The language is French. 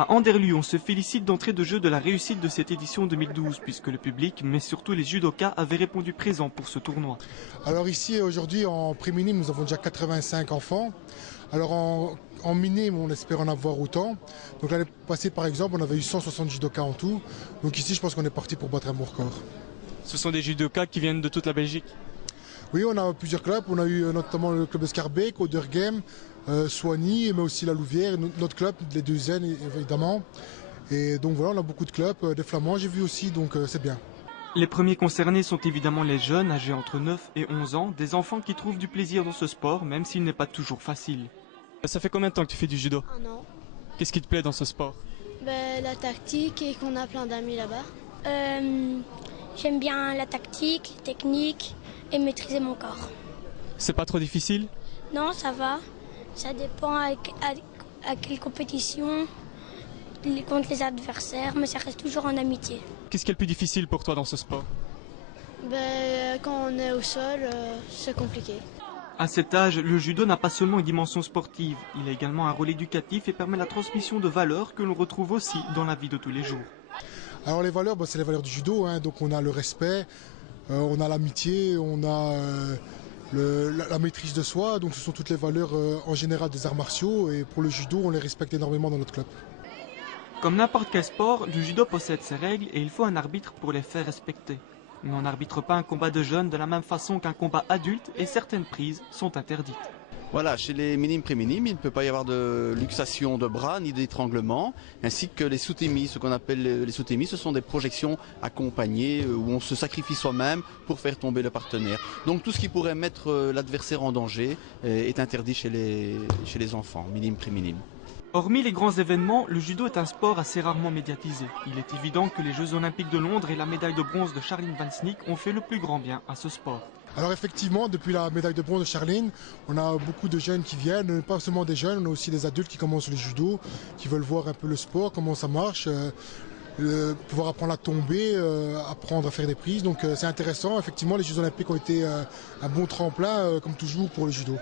À Anderlecht, on se félicite d'entrée de jeu de la réussite de cette édition 2012, puisque le public, mais surtout les judokas, avaient répondu présent pour ce tournoi. Alors ici, aujourd'hui, en pré-minime, nous avons déjà 85 enfants. Alors en minime, on espère en avoir autant. Donc l'année passée, par exemple, on avait eu 160 judokas en tout. Donc ici, je pense qu'on est parti pour battre un bon record. Ce sont des judokas qui viennent de toute la Belgique. Oui, on a plusieurs clubs. On a eu notamment le club de Scarbeck, Odergem, Soigny, mais aussi la Louvière, notre club, les deux Zen évidemment. Et donc voilà, on a beaucoup de clubs, des Flamands, j'ai vu aussi, donc c'est bien. Les premiers concernés sont évidemment les jeunes, âgés entre 9 et 11 ans, des enfants qui trouvent du plaisir dans ce sport, même s'il n'est pas toujours facile. Ça fait combien de temps que tu fais du judo? 1 an. Qu'est-ce qui te plaît dans ce sport? La tactique et qu'on a plein d'amis là-bas. J'aime bien la tactique, la technique et maîtriser mon corps. C'est pas trop difficile? Non, ça va. Ça dépend à quelle compétition, contre les adversaires, mais ça reste toujours en amitié. Qu'est-ce qui est le plus difficile pour toi dans ce sport? Quand on est au sol, c'est compliqué. À cet âge, le judo n'a pas seulement une dimension sportive, il a également un rôle éducatif et permet la transmission de valeurs que l'on retrouve aussi dans la vie de tous les jours. Alors les valeurs, c'est les valeurs du judo, hein. Donc on a le respect, on a l'amitié, on a la maîtrise de soi, donc ce sont toutes les valeurs en général des arts martiaux et pour le judo, on les respecte énormément dans notre club. Comme n'importe quel sport, le judo possède ses règles et il faut un arbitre pour les faire respecter. Mais on n'arbitre pas un combat de jeunes de la même façon qu'un combat adulte et certaines prises sont interdites. Voilà, chez les minimes pré-minimes, il ne peut pas y avoir de luxation de bras ni d'étranglement, ainsi que les soutémis. Ce qu'on appelle les soutémis, ce sont des projections accompagnées où on se sacrifie soi-même pour faire tomber le partenaire. Donc tout ce qui pourrait mettre l'adversaire en danger est interdit chez les enfants, minimes pré-minimes. Hormis les grands événements, le judo est un sport assez rarement médiatisé. Il est évident que les Jeux Olympiques de Londres et la médaille de bronze de Charline Van Snick ont fait le plus grand bien à ce sport. Alors effectivement, depuis la médaille de bronze de Charline, on a beaucoup de jeunes qui viennent, pas seulement des jeunes, on a aussi des adultes qui commencent le judo, qui veulent voir un peu le sport, comment ça marche, pouvoir apprendre à tomber, apprendre à faire des prises. Donc c'est intéressant, effectivement les Jeux Olympiques ont été un bon tremplin, comme toujours, pour le judo.